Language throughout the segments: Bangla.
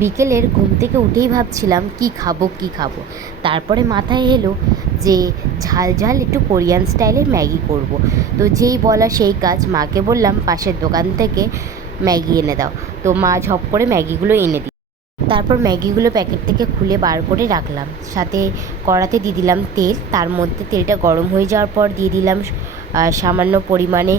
বিকেলের ঘুম থেকে উঠেই ভাবছিলাম কি খাবো। তারপরে মাথায় এলো যে ঝাল ঝাল একটু কোরিয়ান স্টাইলের ম্যাগি করব। তো যেই বলা সেই কাজ, মাকে বললাম পাশের দোকান থেকে ম্যাগি এনে দাও। তো মা ঝপ করে ম্যাগিগুলো এনে দিল। তারপর ম্যাগিগুলো প্যাকেট থেকে খুলে বার করে রাখলাম। সাথে কড়াতে দিয়ে দিলাম তেল। তার মধ্যে তেলটা গরম হয়ে যাওয়ার পর দিয়ে দিলাম সামান্য পরিমাণে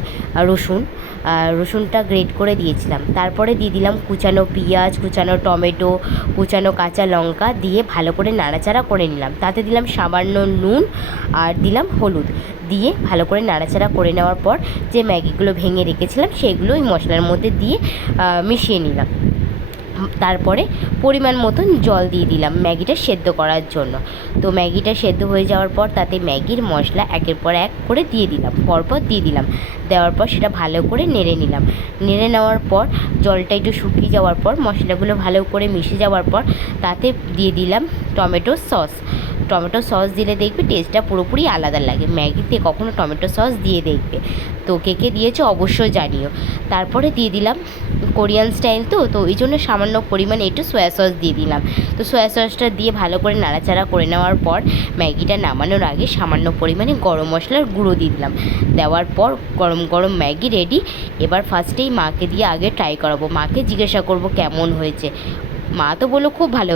রসুনটা গ্রেট করে দিয়েছিলাম। তারপরে দিয়ে দিলাম কুচানো পেঁয়াজ, কুচানো টমেটো, কুচানো কাঁচা লঙ্কা দিয়ে ভালো করে নাড়াচাড়া করে নিলাম। তাতে দিলাম সামান্য নুন আর দিলাম হলুদ, দিয়ে ভালো করে নাড়াচাড়া করে নেওয়ার পর যে ম্যাগিগুলো ভেঙে রেখেছিলাম সেগুলো ওই মশলার মধ্যে দিয়ে মিশিয়ে নিলাম। তারপরে পরিমাণ মতন জল দিয়ে দিলাম ম্যাগিটা সেদ্ধ করার জন্য। তো ম্যাগিটা সেদ্ধ হয়ে যাওয়ার পর তাতে ম্যাগির মশলা একের পর এক করে দিয়ে দিলাম, পরপর দিয়ে দিলাম। দেওয়ার পর সেটা ভালো করে নেড়ে নিলাম। নেড়ে নেওয়ার পর জলটা একটু শুকিয়ে যাওয়ার পর, মশলাগুলো ভালো করে মিশে যাওয়ার পর তাতে দিয়ে দিলাম টমেটো সস দিলে দেখবে টেস্টটা পুরোপুরি আলাদা লাগে। ম্যাগিতে কখনো টমেটো সস দিয়ে দেখবে। তো কে কে দিয়েছো অবশ্যই জানিও। তারপরে দিয়ে দিলাম কোরিয়ান স্টাইল তো এই জন্য সামান্য পরিমাণে একটু সয়া সস দিয়ে দিলাম। তো সয়া সসটা দিয়ে ভালো করে নাড়াচাড়া করে নেওয়ার পর ম্যাগিটা নামানোর আগে সামান্য পরিমাণে গরম মশলার গুঁড়ো দিয়ে দিলাম। দেওয়ার পর গরম গরম ম্যাগি রেডি। এবার ফার্স্টেই মাকে দিয়ে আগে ট্রাই করাবো, মাকে জিজ্ঞাসা করব কেমন হয়েছে। মা তো বললো খুব ভালো।